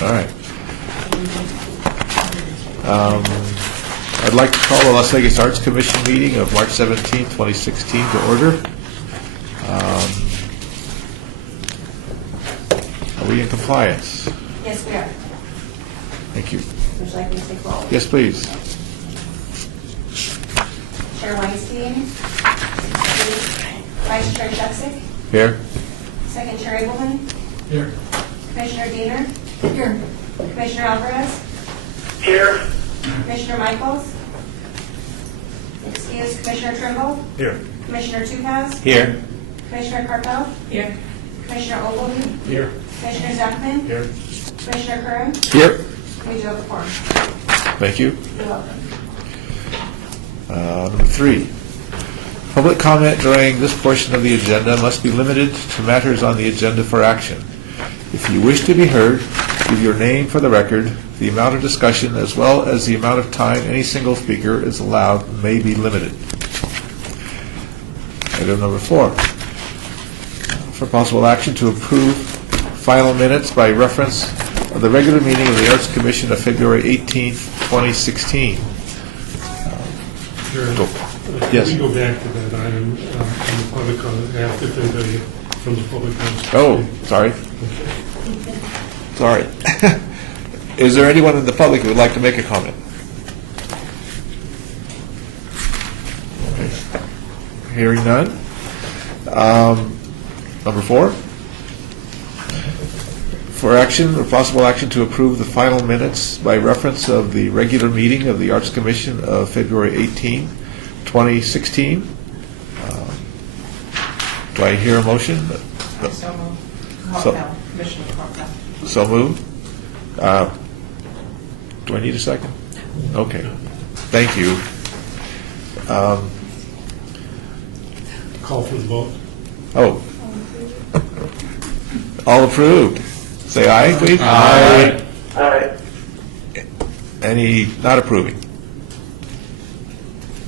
All right. I'd like to call the Las Vegas Arts Commission meeting of March 17, 2016 to order. Are we in compliance? Yes, we are. Thank you. Would you like me to take roll? Yes, please. Chair Weinstein. Vice Chair Shevchik. Here? Second Chair Abelman. Here. Commissioner Diener. Here. Commissioner Alvarez. Here. Commissioner Michaels. Excuse Commissioner Trimble. Here. Commissioner Tukaz. Here. Commissioner Carpel. Here. Commissioner Ogilvy. Here. Commissioner Zechman. Here. Commissioner Curran. Here. We do have a quorum. Thank you. You're welcome. Number 3. Public comment during this portion of the agenda must be limited to matters on the agenda for action. If you wish to be heard, give your name for the record. The amount of discussion as well as the amount of time any single speaker is allowed may be limited. Item number 4. For possible action to approve final minutes by reference of the regular meeting of the Arts Commission of February 18th, 2016. Sure. Yes. We go back to that item on the public comment, ask if anybody from the public wants to Oh, speak. sorry. Sorry. Is there anyone in the public who would like to make a comment? Okay. Hearing none. Number 4. For action or possible action to approve the final minutes by reference of the regular meeting of the Arts Commission of February 18, 2016. Do I hear a motion? So moved. So- Carpel, Commissioner Carpel. So moved. Do I need a second? Okay. Thank you. Call for the vote. Oh. All approved. Say aye, please. Aye. Aye. Any not approving?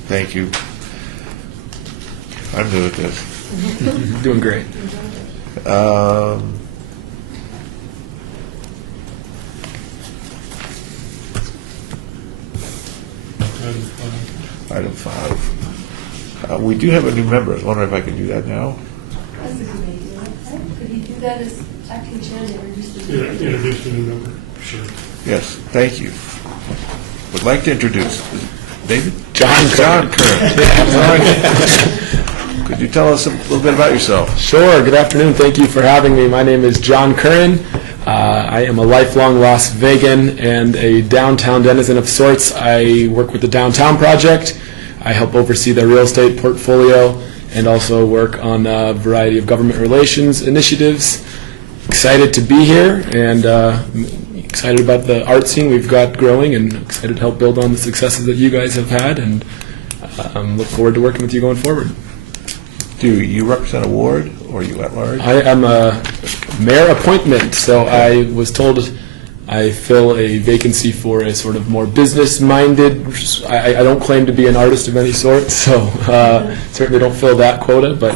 Thank you. I'm new at this. Doing great. Item five. Item 5. We do have a new member. I was wondering if I could do that now. That's a good idea. Could you do that as acting chair and introduce the Introduce the new member. Sure. Yes, thank you. Would like to introduce David? John John Curran. Could you tell us a little bit about yourself? Sure. Good afternoon. Thank you for having me. My name is John Curran. I am a lifelong Las Vegan and a downtown denizen of sorts. I work with the Downtown Project. I help oversee their real estate portfolio and also work on a variety of government relations initiatives. Excited to be here and excited about the art scene we've got growing and excited to help build on the successes that you guys have had and look forward to working with you going forward. Do you represent a ward or are you at large? I am a mayor appointment, so I was told I fill a vacancy for a sort of more business-minded. I don't claim to be an artist of any sort, so certainly don't fill that quota, but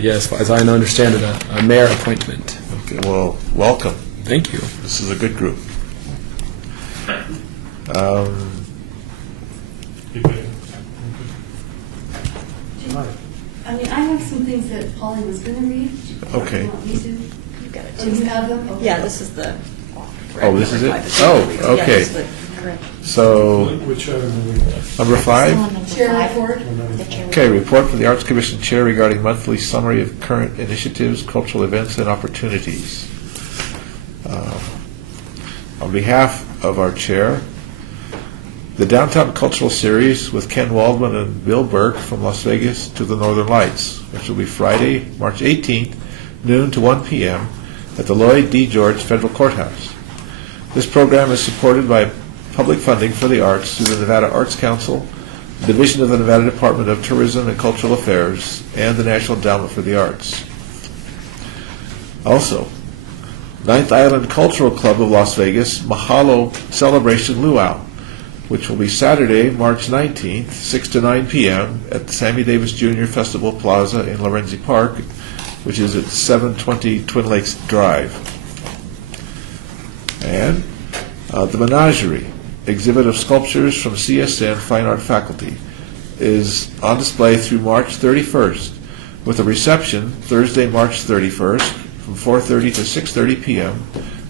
yes, as I understand it, a mayor appointment. Okay, well, welcome. Thank you. This is a good group. I mean, I have some things that Polly was going to read. Okay. Do you want me to? You've got it. Do you have them? Okay. Yeah, this is the. Oh, this is it? Number 5. Oh, Yeah, okay. this is the- So, Which item are we? number 5? Chair report. Okay, report from the Arts Commission Chair regarding monthly summary of current initiatives, cultural events, and opportunities. On behalf of our chair, the Downtown Cultural Series with Ken Waldman and Bill Burke from Las Vegas to the Northern Lights, which will be Friday, March 18th, noon to 1 p.m. at the Lloyd D. George Federal Courthouse. This program is supported by public funding for the arts through the Nevada Arts Council, the Division of the Nevada Department of Tourism and Cultural Affairs, and the National Endowment for the Arts. Also, Ninth Island Cultural Club of Las Vegas Mahalo Celebration Luau, which will be Saturday, March 19th, 6 to 9 p.m. at the Sammy Davis Jr. Festival Plaza in Lorenzi Park, which is at 720 Twin Lakes Drive. And the Menagerie, exhibit of sculptures from CSN Fine Art faculty, is on display through March 31st, with a reception Thursday, March 31st, from 4:30 to 6:30 p.m.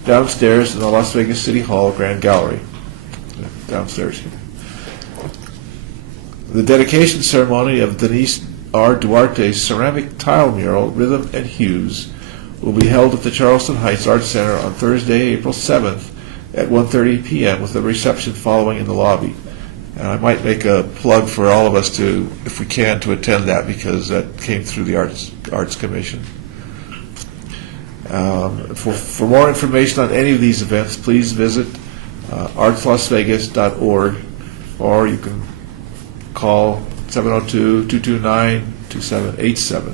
downstairs in the Las Vegas City Hall Grand Gallery. Downstairs. The dedication ceremony of Denise R. Duarte's ceramic tile mural, Rhythm and Hues, will be held at the Charleston Heights Arts Center on Thursday, April 7th at 1:30 p.m. with a reception following in the lobby. And I might make a plug for all of us to, if we can, to attend that, because that came through the Arts Commission. For more information on any of these events, please visit artslasvegas.org, or you can call 702-229-2787.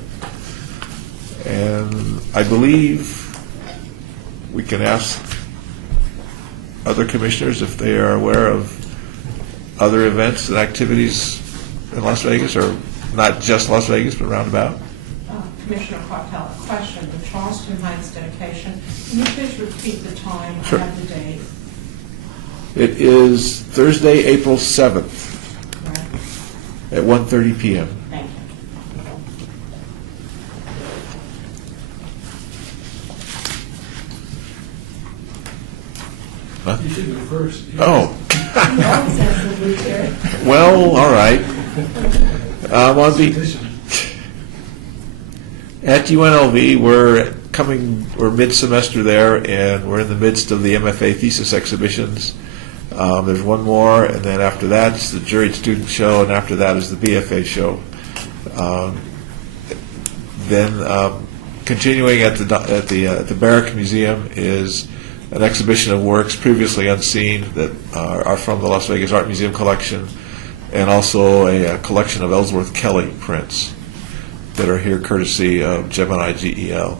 And I believe we can ask other commissioners if they are aware of other events and activities in Las Vegas, or not just Las Vegas, but roundabout. Commissioner Cocktail, a question, the Charleston Heights dedication, can you please repeat the time Sure. and the date? It is Thursday, April 7th Right. at 1:30 p.m. Thank you. You should go first. Oh, You always have somebody there. well, all right. On the, at UNLV, we're mid-semester there, and we're in the midst of the MFA thesis exhibitions. There's one more, and then after that is the juried student show, and after that is the BFA show. Then continuing at the Barrick Museum is an exhibition of works previously unseen that are from the Las Vegas Art Museum collection, and also a collection of Ellsworth Kelly prints that are here courtesy of Gemini GEL.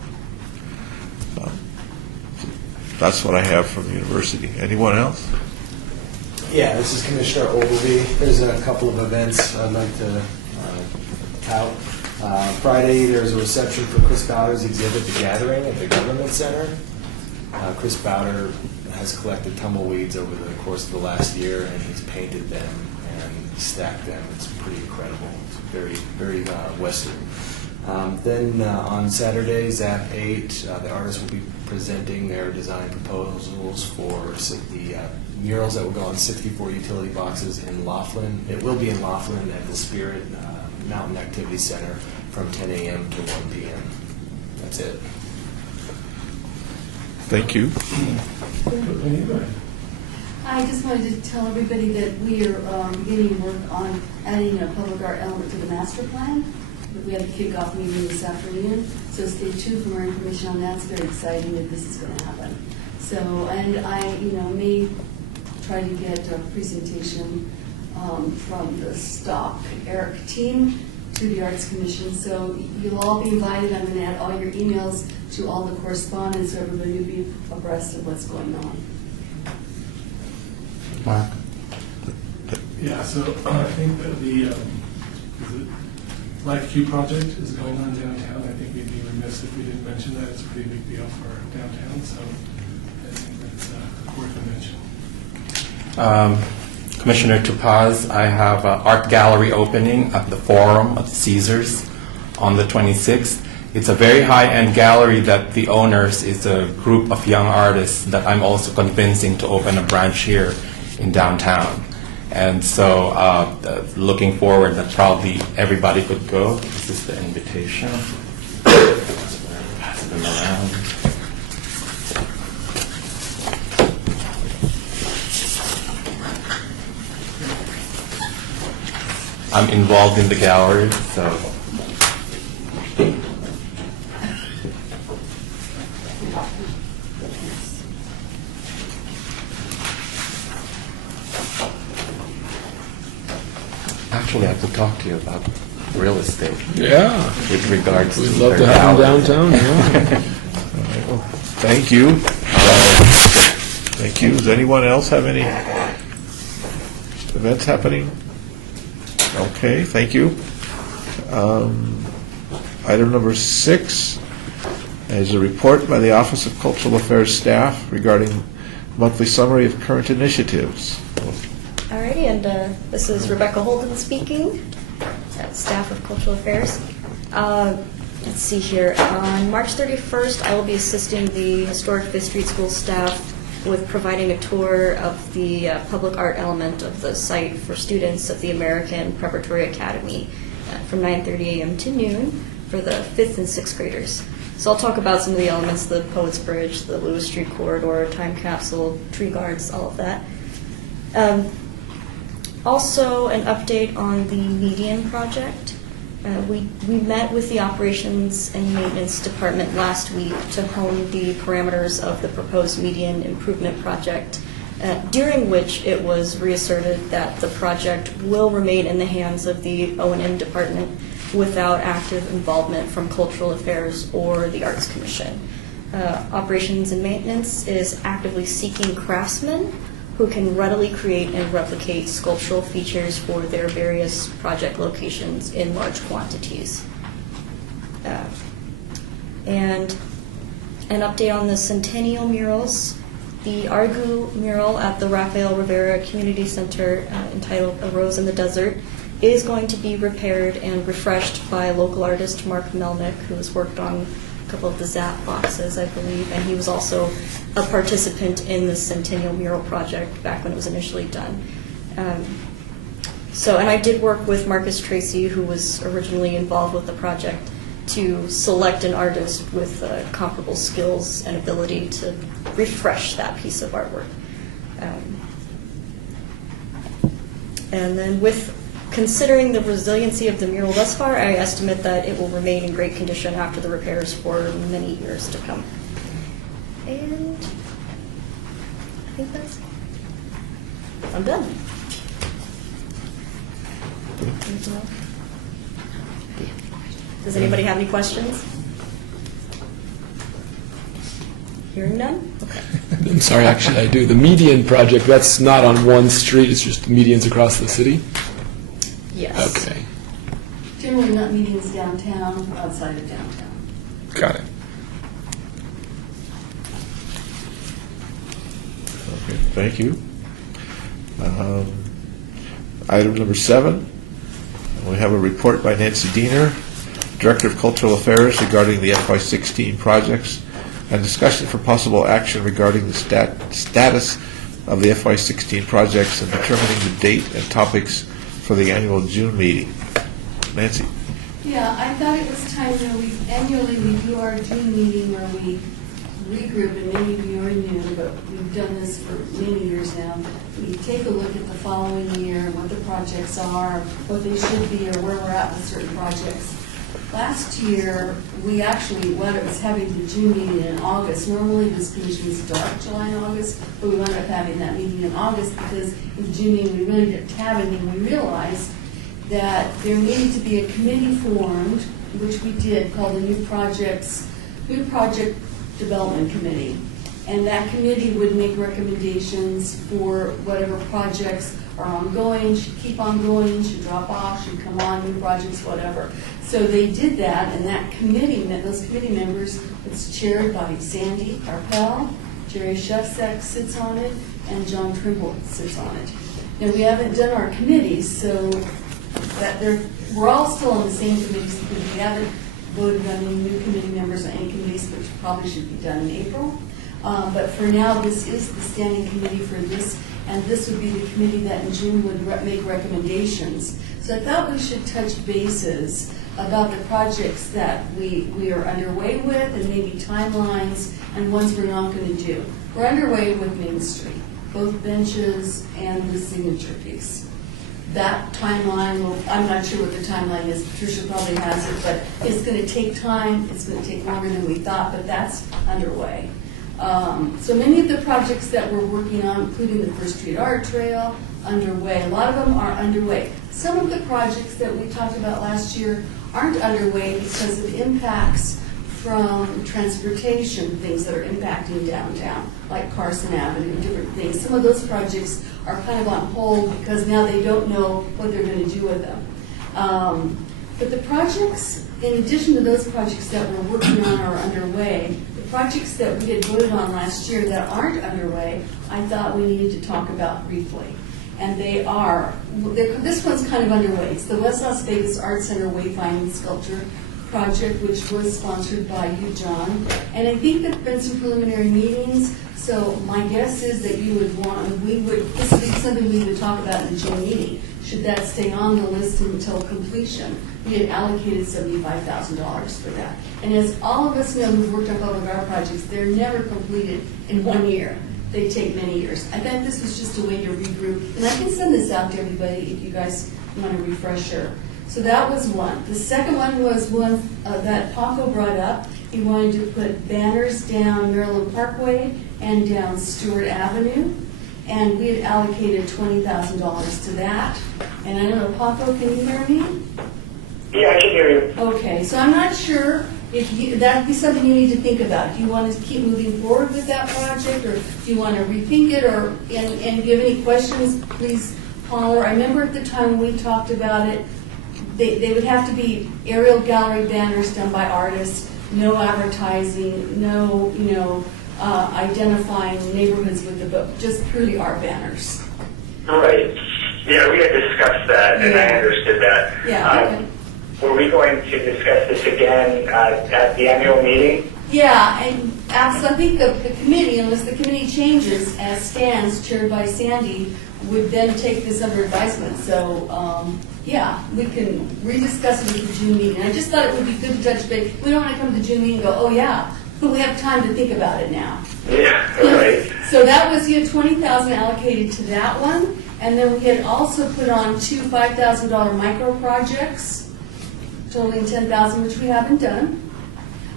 That's what I have from the university. Anyone else? Yeah, this is Commissioner Ogilvy. There's a couple of events I'd like to tout. Friday, there's a reception for Chris Bowder's exhibit, The Gathering, at the Government Center. Chris Bowder has collected tumbleweeds over the course of the last year, and he's painted them and stacked them. It's pretty incredible. It's very, very Western. Then on Saturday, ZAP 8, the artists will be presenting their design proposals for the murals that will go on 64 utility boxes in Laughlin. It will be in Laughlin at the Spirit Mountain Activity Center from 10 a.m. to 1 p.m. That's it. Thank you. I just wanted to tell everybody that we are beginning work on adding a public art element to the master plan. We had a kickoff meeting this afternoon, so stay tuned for more information on that. It's very exciting that this is going to happen. So, and I, may try to get a presentation from the Stock Eric team to the Arts Commission. So you'll all be invited. I'm going to add all your emails to all the correspondence so everybody will be abreast of what's going on. Mark? Yeah, so I think that the Life Q project is going on downtown. I think we'd be remiss if we didn't mention that. It's a pretty big deal for downtown, so I think that's worth a mention. Commissioner Topaz, I have an art gallery opening at the Forum at Caesars on the 26th. It's a very high-end gallery that the owners is a group of young artists that I'm also convincing to open a branch here in downtown. And so looking forward that probably everybody could go. This is the invitation. Pass them around. I'm involved in the gallery, so. Actually, I have to talk to you about real estate Yeah, with regards we'd to love their to have them gallery. downtown, yeah. Thank you. Thank you. Does anyone else have any events happening? Okay, thank you. Item number 6 is a report by the Office of Cultural Affairs staff regarding monthly summary of current initiatives. Alrighty, and this is Rebecca Holden speaking, staff of Cultural Affairs. Let's see here. On March 31st, I will be assisting the Historic Fifth Street School staff with providing a tour of the public art element of the site for students of the American Preparatory Academy from 9:30 a.m. to noon for the 5th and 6th graders. So I'll talk about some of the elements, the Poets Bridge, the Lewis Street Corridor, time capsule, tree guards, all of that. Also, an update on the median project. We met with the Operations and Maintenance Department last week to hone the parameters of the proposed median improvement project, during which it was reasserted that the project will remain in the hands of the O&M department without active involvement from Cultural Affairs or the Arts Commission. Operations and Maintenance is actively seeking craftsmen who can readily create and replicate sculptural features for their various project locations in large quantities. And an update on the Centennial murals. The Argu mural at the Rafael Rivera Community Center, entitled A Rose in the Desert, is going to be repaired and refreshed by local artist Mark Melnick, who has worked on a couple of the Zap boxes, I believe, and he was also a participant in the Centennial Mural project back when it was initially done. And I did work with Marcus Tracy, who was originally involved with the project, to select an artist with comparable skills and ability to refresh that piece of artwork. And then with considering the resiliency of the mural thus far, I estimate that it will remain in great condition after the repairs for many years to come. And I think I'm done. Anything else? Does anybody have any questions? Hearing none? Okay. I'm sorry, actually, I do. The median project, that's not on one street, it's just medians across the city? Yes. Okay, Generally not meetings downtown, outside of downtown. got it. Okay, thank you. Item number 7, we have a report by Nancy Diener, Director of Cultural Affairs, regarding the FY16 projects and discussion for possible action regarding the status of the FY16 projects and determining the date and topics for the annual June meeting. Nancy? Yeah, I thought it was time, we annually do our June meeting where we regroup, and many of you are new, but we've done this for many years now. We take a look at the following year, what the projects are, what they should be, or where we're at with certain projects. Last year, we actually wound up having the June meeting in August. Normally, this commission starts July and August, but we wound up having that meeting in August because in the June meeting, we really didn't have anything. We realized that there needed to be a committee formed, which we did, called the New Project Development Committee. And that committee would make recommendations for whatever projects are ongoing, should keep on going, should drop off, should come on, new projects, whatever. So they did that, and that committee, those committee members, it's chaired by Sandy Carpel, Jerry Shefsek sits on it, and John Trimble sits on it. Now, we haven't done our committees, so that we're all still on the same committees because we haven't voted on any new committee members on any committees, which probably should be done in April. But for now, this is the standing committee for this, and this would be the committee that in June would make recommendations. So I thought we should touch bases about the projects that we are underway with, and maybe timelines and ones we're not going to do. We're underway with Main Street, both benches and the signature piece. That timeline, I'm not sure what the timeline is, Patricia probably has it, but it's going to take time, it's going to take longer than we thought, but that's underway. So many of the projects that we're working on, including the First Street Art Trail, underway. A lot of them are underway. Some of the projects that we talked about last year aren't underway because of impacts from transportation, things that are impacting downtown, like Carson Avenue, different things. Some of those projects are kind of on hold because now they don't know what they're going to do with them. But the projects, in addition to those projects that we're working on or are underway, the projects that we had voted on last year that aren't underway, I thought we needed to talk about briefly. And they are, this one's kind of underway. It's the West Las Vegas Art Center Wayfinding Sculpture Project, which was sponsored by you, John. And I think there've been some preliminary meetings, so my guess is that you would want, this would be something we would talk about in the June meeting. Should that stay on the list until completion? We had allocated $75,000 for that. And as all of us know who've worked on public art projects, they're never completed in 1 year. They take many years. I bet this was just a way to regroup, and I can send this out to everybody if you guys want a refresher. So that was one. The second one was one that Paco brought up. He wanted to put banners down Maryland Parkway and down Stewart Avenue, and we had allocated $20,000 to that. And I don't know, Paco, can you hear me? Yeah, I can hear you. Okay, so I'm not sure if that'd be something you need to think about. Do you want to keep moving forward with that project, or do you want to rethink it, or, and if you have any questions, please holler. I remember at the time when we talked about it, they would have to be aerial gallery banners done by artists, no advertising, no, identifying neighborhoods with the book, just purely art banners. Right. Yeah, we had discussed that, and I Yeah. understood that. Yeah, okay. Were we going to discuss this again at the annual meeting? Yeah, and I think the committee, unless the committee changes as stands, chaired by Sandy, would then take this under advisement. So, yeah, we can rediscuss it at the June meeting. I just thought it would be good to touch base. We don't want to come to the June meeting and go, oh yeah, but we have time to think about it now. Yeah, right. So that was, you had $20,000 allocated to that one, and then we had also put on two $5,000 micro projects, totaling $10,000, which we haven't done.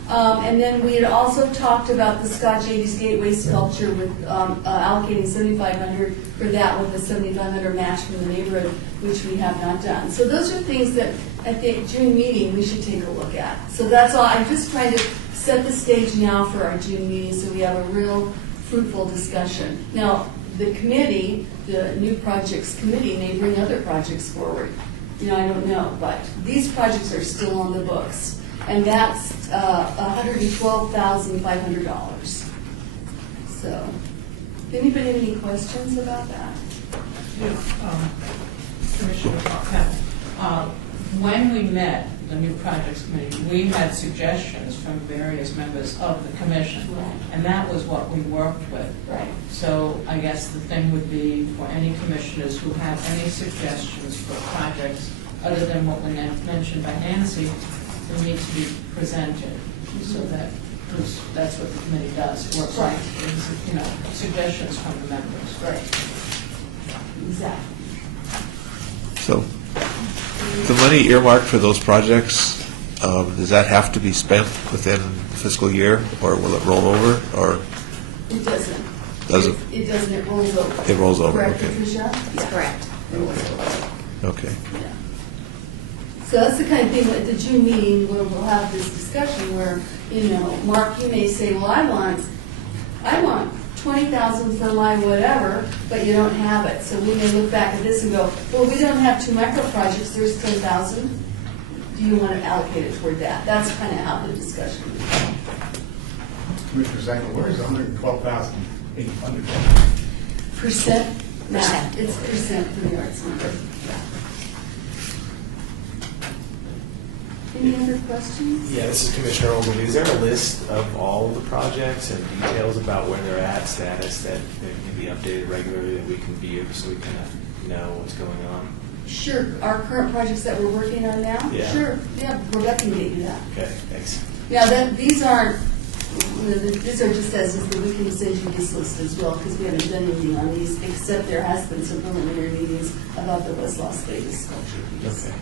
And then we had also talked about the Scott Davies Gateway sculpture with allocating $7,500 for that with a $7,500 match from the neighborhood, which we have not done. So those are things that at the June meeting we should take a look at. So that's all. I'm just trying to set the stage now for our June meeting so we have a real fruitful discussion. Now, the committee, the new projects committee, may bring other projects forward. I don't know, but these projects are still on the books, and that's $112,500. So, anybody have any questions about that? Commissioner Marquette, when we met, the new projects committee, we had suggestions from various members of the commission, Right. and that was what we worked with. Right. So I guess the thing would be for any commissioners who have any suggestions for projects other than what were mentioned by Nancy, they need to be presented so that, because that's what the committee does, works on, suggestions from the members. Right. Exactly. So, the money earmarked for those projects, does that have to be spent within the fiscal year, or will it roll over, or It doesn't. does it? It doesn't, it rolls over. It rolls over, Correct, okay. Patricia? That's correct. It rolls over. Okay. Yeah. So that's the kind of thing at the June meeting where we'll have this discussion where, Mark, you may say, well, I want $20,000 for my whatever, but you don't have it. So we may look back at this and go, well, we don't have two micro projects, there's $10,000. Do you want to allocate it toward that? That's kind of how the discussion would go. Commissioner Zeigler, where is $112,800? Percent? No, it's percent for the arts number. Any other questions? Yeah, this is Commissioner Ogilvy. Is there a list of all of the projects and details about where they're at, status, that can be updated regularly that we can view so we can know what's going on? Sure. Our current projects that we're working on now? Yeah. Sure. Yeah, Rebecca can get you that. Okay, thanks. Now, these aren't, these are just as if we can send you this list as well, because we haven't done anything on these, except there has been some preliminary meetings about the West Las Vegas sculpture piece. Okay,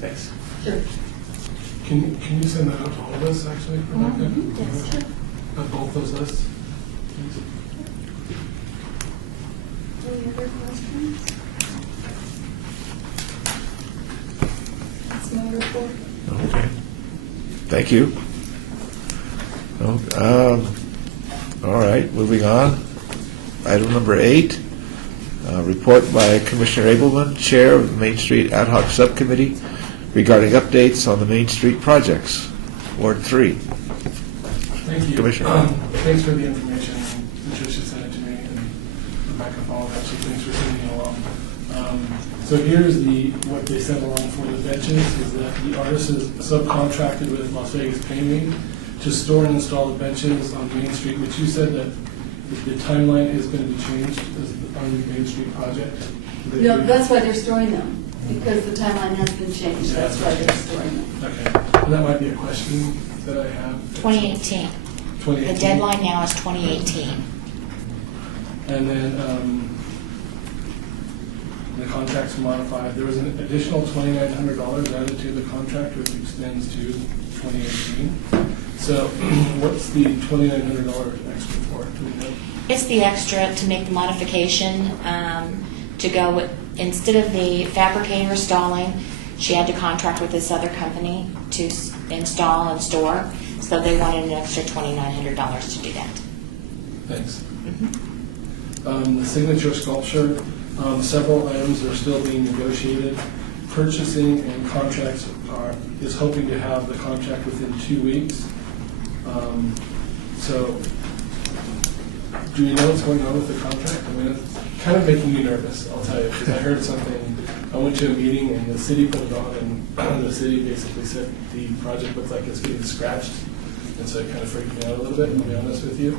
thanks. Sure. Can you send that out to all of us, actually, Rebecca? Yes, sure. Both those lists? Any other questions? That's my report. Okay. Thank you. All right, moving on. Item number 8, report by Commissioner Abelman, Chair of the Main Street Ad Hoc Subcommittee regarding updates on the Main Street projects. Ward 3. Thank Thank you. Commissioner. Thanks for the information. Patricia sent it to me, and Rebecca followed up, so thanks for sending it along. So here's what they sent along for the benches, is that the artist is subcontracted with Las Vegas Painting to store and install the benches on Main Street, which you said that the timeline is going to be changed on the Main Street project. No, that's why they're storing them, because the timeline has been changed. That's why they're storing them. Okay, and that might be a question that I have. 2018. 2018. The deadline now is 2018. And then the contract's modified. There was an additional $2,900 added to the contract, which extends to 2018. So what's the $2,900 extra for? Do we know? It's the extra to make the modification to go with, instead of the fabricator installing, she had to contract with this other company to install and store. So they wanted an extra $2,900 to do that. Thanks. The signature sculpture, several items are still being negotiated. Purchasing and contracts is hoping to have the contract within 2 weeks. So, do you know what's going on with the contract? I mean, it's kind of making me nervous, I'll tell you, because I heard something. I went to a meeting and the city put it on, and the city basically said the project looks like it's getting scratched, and so it kind of freaked me out a little bit, I'll be honest with you.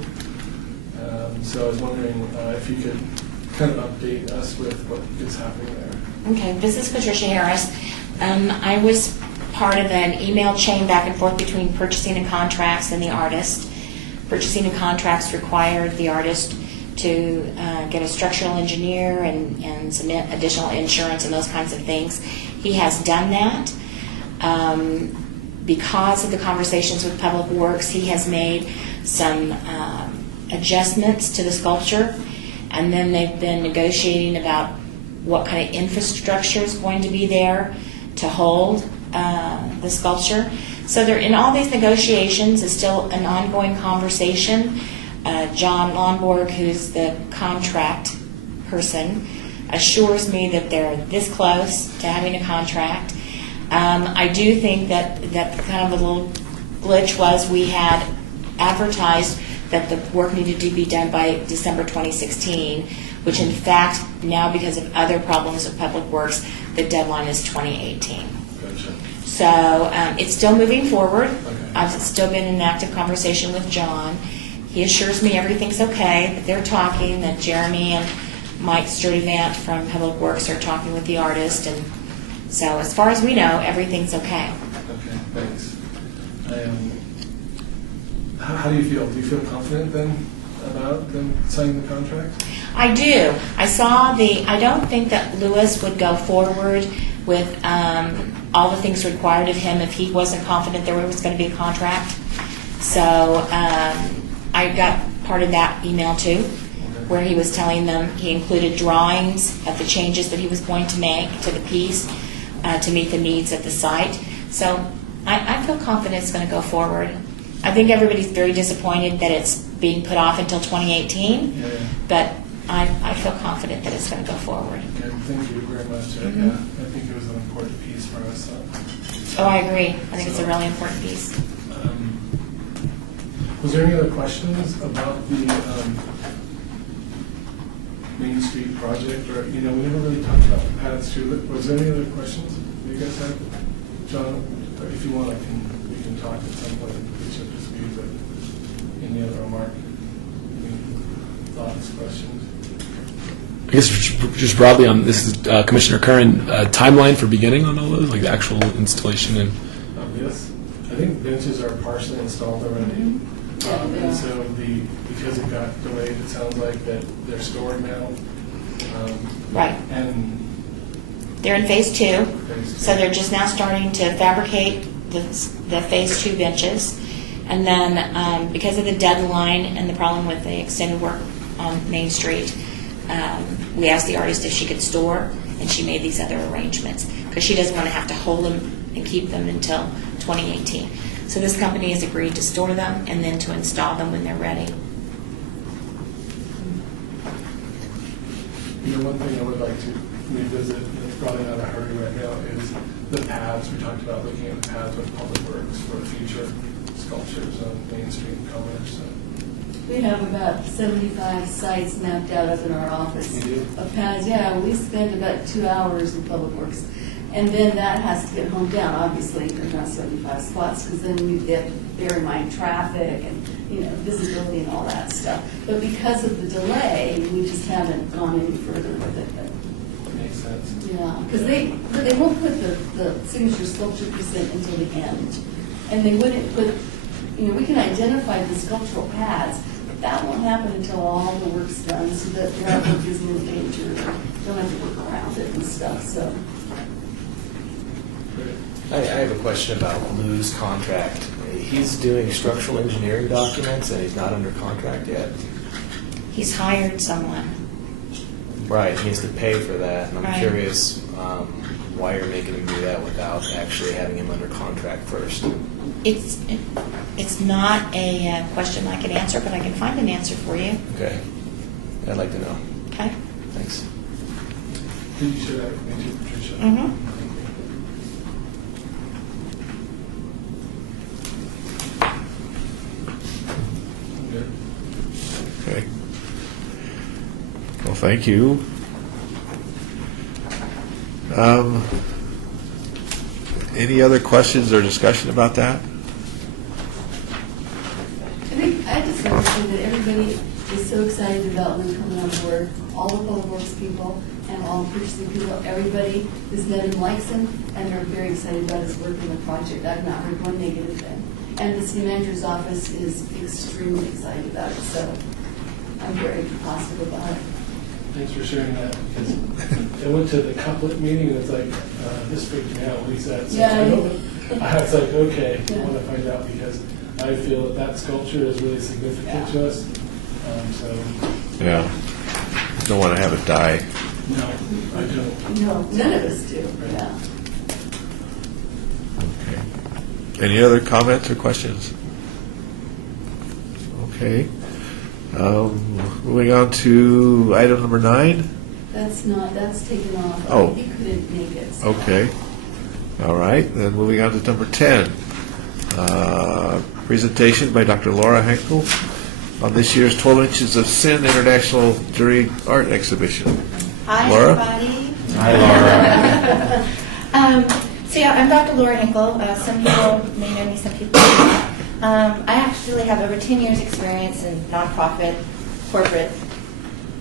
So I was wondering if you could kind of update us with what is happening there. Okay, this is Patricia Harris. I was part of an email chain back and forth between purchasing and contracts and the artist. Purchasing and contracts required the artist to get a structural engineer and submit additional insurance and those kinds of things. He has done that. Because of the conversations with Public Works, he has made some adjustments to the sculpture, and then they've been negotiating about what kind of infrastructure is going to be there to hold the sculpture. So they're in all these negotiations. Is still an ongoing conversation. John Lonborg, who's the contract person, assures me that they're this close to having a contract. I do think that kind of a little glitch was we had advertised that the work needed to be done by December 2016, which in fact, now because of other problems with Public Works, the deadline is 2018. Gotcha. So it's still moving forward. Okay. I've still been in active conversation with John. He assures me everything's okay, that they're talking, that Jeremy and Mike Sturdivant from Public Works are talking with the artist, and so as far as we know, everything's okay. Okay, thanks. How do you feel? Do you feel confident then about them signing the contract? I do. I don't think that Lewis would go forward with all the things required of him if he wasn't confident there was going to be a contract. So I got part of that email too, where he was telling them he included drawings of the changes that he was going to make to the piece to meet the needs of the site. So I feel confident it's going to go forward. I think everybody's very disappointed that it's being put off until 2018, Yeah. but I feel confident that it's going to go forward. Okay, thank you very much. Mhm. Yeah, I think it was an important piece for us. Oh, I agree. I think it's a really important piece. Was there any other questions about the Main Street project? Or, we never really talked about the paths to it. Was there any other questions you guys had? John, if you want, we can talk at some point. We should just use it. Any other remark? Any thoughts, questions? I guess just broadly on this is Commissioner Curran, timeline for beginning on all those, like the actual installation and. Yes, I think benches are partially installed already. And so because it got delayed, it sounds like that they're stored now. Right. And They're in phase 2, Phase 2. so they're just now starting to fabricate the phase 2 benches. And then because of the deadline and the problem with the extended work on Main Street, we asked the artist if she could store, and she made these other arrangements because she doesn't want to have to hold them and keep them until 2018. So this company has agreed to store them and then to install them when they're ready. One thing I would like to revisit, and it's probably not a hurry right now, is the paths. We talked about looking at the paths with Public Works for the future. sculptures on Main Street in Commerce. We have about 75 sites mapped out up in our office. You do? Of paths, yeah, we spend about 2 hours in Public Works. And then that has to get honed down, obviously, there's not 75 spots, because then you get, bear in mind, traffic and, visibility and all that stuff. But because of the delay, we just haven't gone any further with it. But, Makes sense. yeah, because they won't put the signature sculpture percent until the end. And they wouldn't put, we can identify the sculptural paths, but that won't happen until all the work's done, so that the artwork isn't in danger, don't have to work around it and stuff, so. I have a question about Lou's contract. He's doing structural engineering documents and he's not under contract yet. He's hired someone. Right, he has to pay for that, and I'm Right. curious why you're making him do that without actually having him under contract first. It's not a question I can answer, but I can find an answer for you. Okay, I'd like to know. Okay? Thanks. Did you share that with me too, Patricia? Mm-hmm. I'm good. Okay. Well, thank you. Any other questions or discussion about that? I just want to say that everybody is so excited about Lou coming on board, all the Public Works people and all the purchasing people, everybody has met him, likes him, and they're very excited about his work in the project. I've not heard one negative thing. And the city manager's office is extremely excited about it, so I'm very positive about it. Thanks for sharing that, because I went to the couplet meeting, and it's like, this freaked me out when he said, so Yeah. I was like, okay, I Yeah. want to find out, because I feel that sculpture is really significant to us, so, Yeah. Don't want to have it die. no, I don't. No, none of us do, yeah. Okay. Any other comments or questions? Okay. Moving on to item number 9. That's taken off. Oh. He couldn't make it. so. Okay. All right. Then moving on to number 10. Presentation by Dr. Laura Henkel on this year's 12 Inches of Sin International Jury Art Exhibition. Hi, Laura? everybody. Hi, Laura. So yeah, I'm Dr. Laura Hinkle. Some people may know me, some people don't. I actually have over 10 years experience in nonprofit, corporate,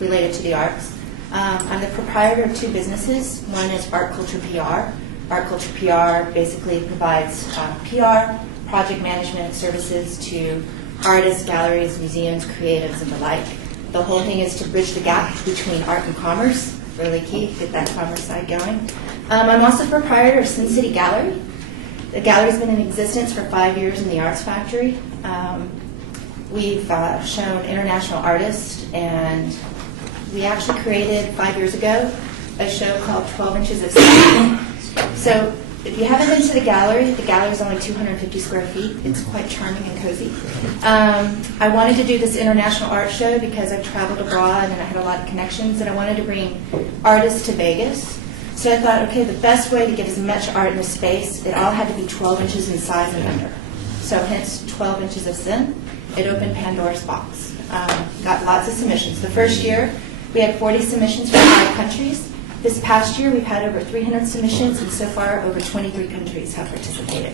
related to the arts. I'm the proprietor of 2 businesses. One is Art Culture PR. Art Culture PR basically provides PR, project management services to artists, galleries, museums, creatives, and the like. The whole thing is to bridge the gap between art and commerce, really key, get that commerce side going. I'm also the proprietor of Sin City Gallery. The gallery's been in existence for 5 years in the Arts Factory. We've shown international artists, and we actually created 5 years ago a show called 12 Inches of Sin. So if you haven't been to the gallery is only 250 square feet. It's quite charming and cozy. I wanted to do this international art show because I've traveled abroad and I had a lot of connections, and I wanted to bring artists to Vegas. So I thought, okay, the best way to get as much art in the space, it all had to be 12 inches in size and under. So hence 12 Inches of Sin. It opened Pandora's box. Got lots of submissions. The first year, we had 40 submissions from 5 countries. This past year, we've had over 300 submissions, and so far, over 23 countries have participated.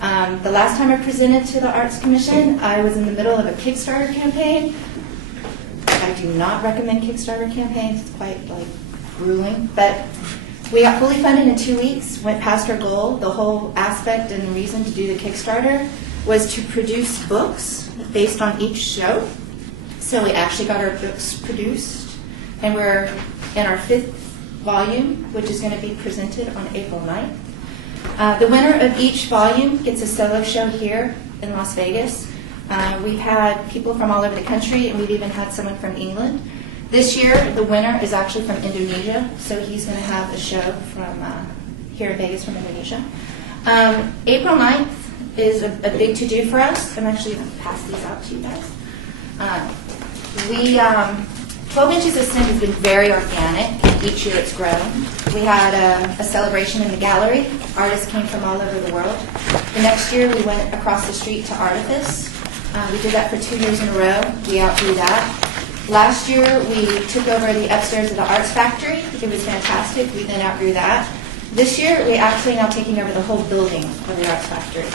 The last time I presented to the Arts Commission, I was in the middle of a Kickstarter campaign. I do not recommend Kickstarter campaigns. It's quite grueling, but we got fully funded in 2 weeks, went past our goal. The whole aspect and reason to do the Kickstarter was to produce books based on each show. So we actually got our books produced, and we're in our 5th volume, which is going to be presented on April 9th. The winner of each volume gets a solo show here in Las Vegas. We've had people from all over the country, and we've even had someone from England. This year, the winner is actually from Indonesia, so he's going to have a show from here in Vegas from Indonesia. April 9th is a big to-do for us. I'm actually going to pass these out to you guys. We 12 Inches of Sin has been very organic. Each year it's grown. We had a celebration in the gallery. Artists came from all over the world. The next year we went across the street to Artifice. We did that for 2 years in a row. We outgrew that. Last year we took over the upstairs of the Arts Factory. It was fantastic. We then outgrew that. This year, we actually now taking over the whole building of the Arts Factory.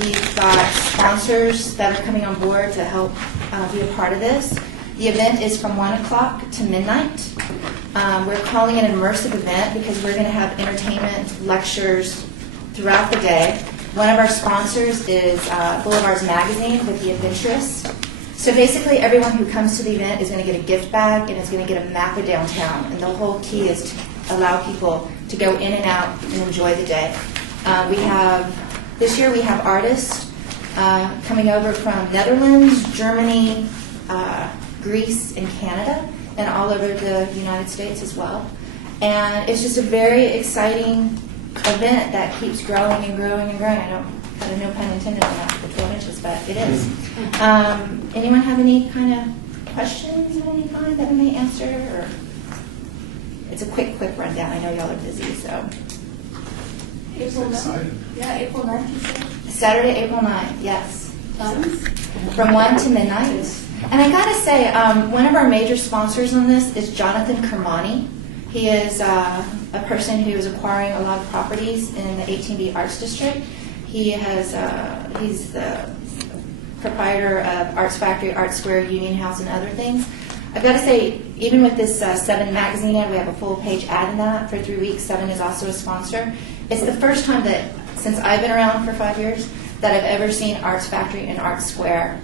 We've got sponsors that are coming on board to help be a part of this. The event is from 1 o'clock to midnight. We're calling it an immersive event because we're going to have entertainment, lectures throughout the day. One of our sponsors is Boulevard's Magazine with The Adventurous. So basically, everyone who comes to the event is going to get a gift bag and is going to get a map of downtown. And the whole key is to allow people to go in and out and enjoy the day. This year we have artists coming over from Netherlands, Germany, Greece, and Canada, and all over the United States as well. And it's just a very exciting event that keeps growing and growing and growing. I don't have no pun intended on that for 12 inches, but it is. Anyone have any kind of questions of any kind that I may answer? Or it's a quick rundown. I know y'all are busy, so. April 9th? Excited. Yeah, April 9th, you said? Saturday, April 9th, yes. Times? From 1 to midnight. And I gotta say, one of our major sponsors on this is Jonathan Kermani. He is a person who is acquiring a lot of properties in the 18B Arts District. He's the proprietor of Arts Factory, Art Square, Union House, and other things. I've got to say, even with this 7 magazine ad, we have a full-page ad in that for 3 weeks. 7 is also a sponsor. It's the first time that, since I've been around for 5 years, that I've ever seen Arts Factory and Art Square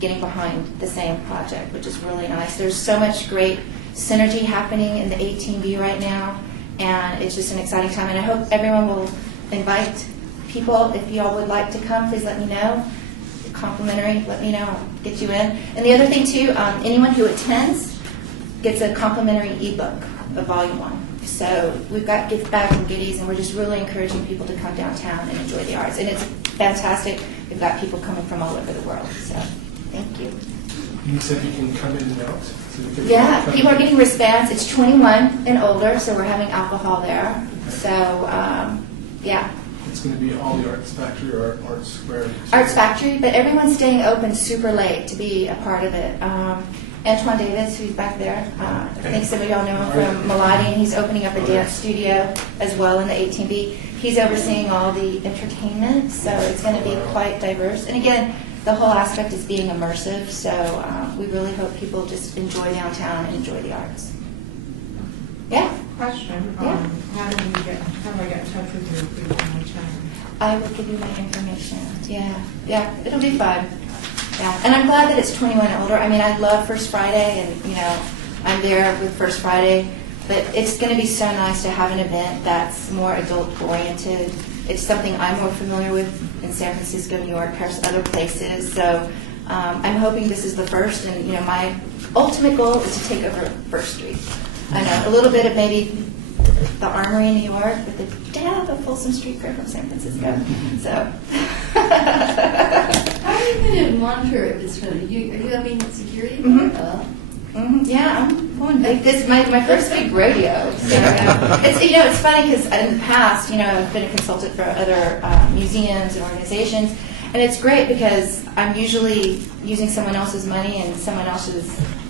getting behind the same project, which is really nice. There's so much great synergy happening in the 18B right now, and it's just an exciting time. And I hope everyone will invite people. If you all would like to come, please let me know. Complimentary, let me know, I'll get you in. And the other thing too, anyone who attends gets a complimentary ebook of Volume 1. So we've got gift bags and goodies, and we're just really encouraging people to come downtown and enjoy the arts. And it's fantastic. We've got people coming from all over the world. So thank you. You said you can come in and out? So we can Yeah, come people are in. getting wristbands. It's 21 and older, so we're having alcohol there. So yeah. It's going to be all the Arts Factory or Arts Square? Arts Factory, but everyone's staying open super late to be a part of it. Antoine Davis, who's back there, I think some of y'all know him from Melody, and he's opening up a dance studio as well in the 18B. He's overseeing all the entertainment, so it's going to be quite diverse. And again, the whole aspect is being immersive, so we really hope people just enjoy downtown and enjoy the arts. Yeah? Question, Yeah. how do I get in touch with you if you want to chat? I will give you my information. Yeah, it'll be fun. Yeah, and I'm glad that it's 21 and older. I mean, I love First Friday, and I'm there with First Friday. But it's going to be so nice to have an event that's more adult oriented. It's something I'm more familiar with in San Francisco, New York, Paris, other places. So I'm hoping this is the first. And my ultimate goal is to take over First Street. I know a little bit of maybe the Armory in New York, but the Folsom Street Fair from San Francisco. So. How are you going to monitor if it's funny? Are you having security? Yeah, I'm going big. This is my first big rodeo. So, it's funny because in the past, I've been a consultant for other museums and organizations, and it's great because I'm usually using someone else's money and someone else's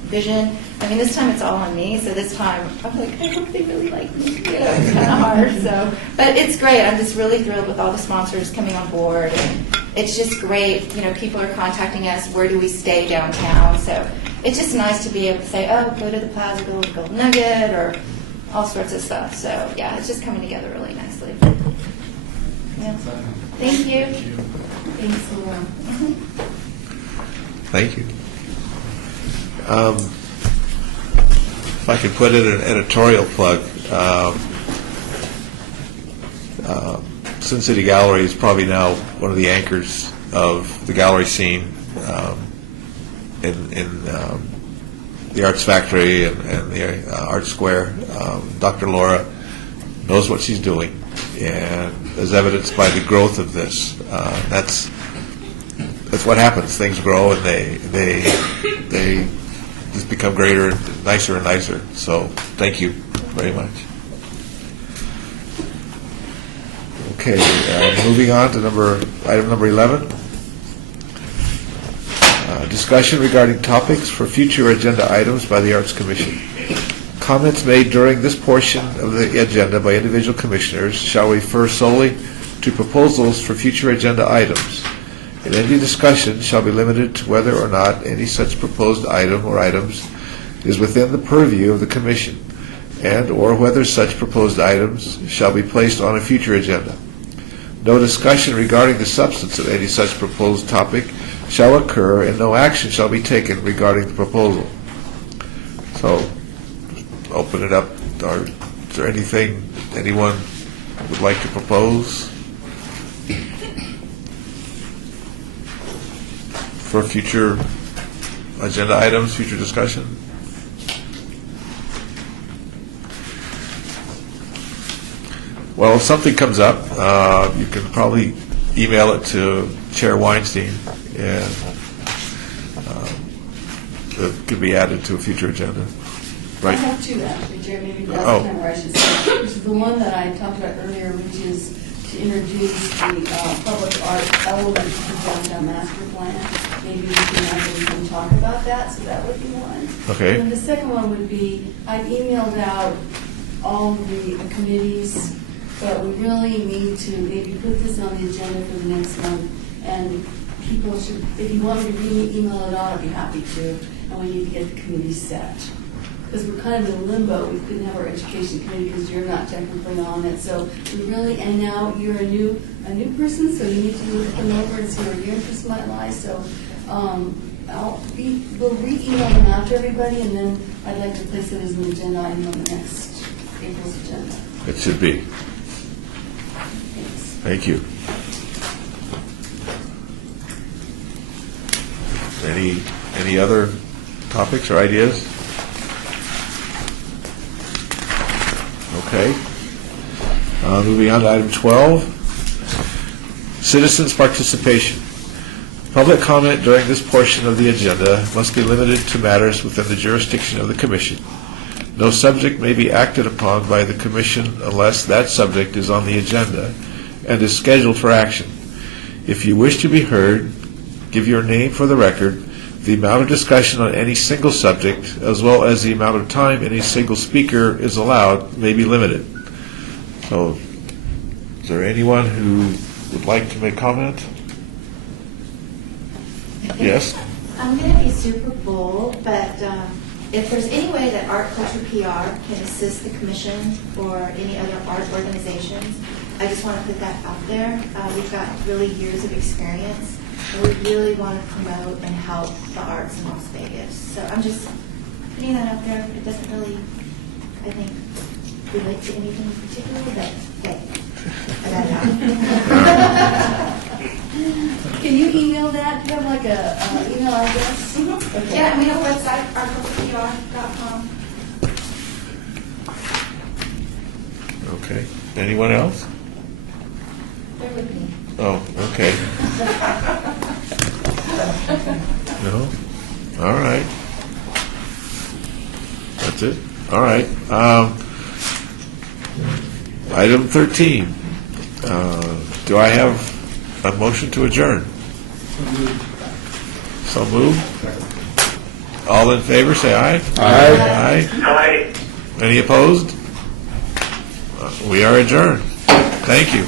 vision. I mean, this time it's all on me, so this time I'm like, I hope they really like me. It's kind of hard. So, but it's great. I'm just really thrilled with all the sponsors coming on board, and it's just great. People are contacting us. Where do we stay downtown? So it's just nice to be able to say, oh, go to the Plaza, go to Golden Nugget, or all sorts of stuff. So yeah, it's just coming together really nicely. Yeah. Thank you. Thanks, Laura. Thank you. If I could put in an editorial plug, Sin City Gallery is probably now one of the anchors of the gallery scene in the Arts Factory and the Art Square. Dr. Laura knows what she's doing, and as evidenced by the growth of this, that's what happens. Things grow, and they just become greater, nicer and nicer. So thank you very much. Okay, moving on to item number 11. Discussion regarding topics for future agenda items by the Arts Commission. Comments made during this portion of the agenda by individual commissioners shall refer solely to proposals for future agenda items. And any discussion shall be limited to whether or not any such proposed item or items is within the purview of the commission, and or whether such proposed items shall be placed on a future agenda. No discussion regarding the substance of any such proposed topic shall occur, and no action shall be taken regarding the proposal. So, open it up. Is there anything anyone would like to propose for future agenda items, future discussion? Well, if something comes up, you can probably email it to Chair Weinstein, and it could be added to a future agenda. I Right? have two actually, Jerry, maybe that's Oh. kind of where I should say. Which is the one that I talked about earlier, which is to introduce the public art element to the downtown master plan. Maybe we can talk about that, so that would be one. Okay. And the second one would be, I've emailed out all the committees, but we really need to maybe put this on the agenda for the next month. And people should, if you want me to email it out, I'd be happy to. And we need to get the committee set. Because we're kind of in limbo. We couldn't have our education committee because you're not technically on it. So we really, and now you're a new person, so you need to look them over and see where your interests might lie. So we'll re-email them out to everybody, and then I'd like to place it as an agenda item on the next April's agenda. It should be. Thanks. Thank you. Any other topics or ideas? Okay. Moving on to item 12, citizens' participation. Public comment during this portion of the agenda must be limited to matters within the jurisdiction of the Commission. No subject may be acted upon by the Commission unless that subject is on the agenda and is scheduled for action. If you wish to be heard, give your name for the record. The amount of discussion on any single subject, as well as the amount of time any single speaker is allowed, may be limited. So, is there anyone who would like to make comment? Yes? I'm going to be super bold, but if there's any way that Art Culture PR can assist the commission or any other art organizations, I just want to put that out there. We've got really years of experience, and we really want to promote and help the arts in Las Vegas. So I'm just putting that out there. It doesn't really, I think, relate to anything particular, but hey, I got it out. Can you email that? Do you have like a email address? Okay. Yeah, we have a website, artculturepr.com. Okay. Anyone else? There would be. Oh, okay. No? All right. That's it? All right. Item 13. Do I have a motion to adjourn? So moved. All in favor, say aye. Aye. Aye. Any opposed? We are adjourned. Thank you.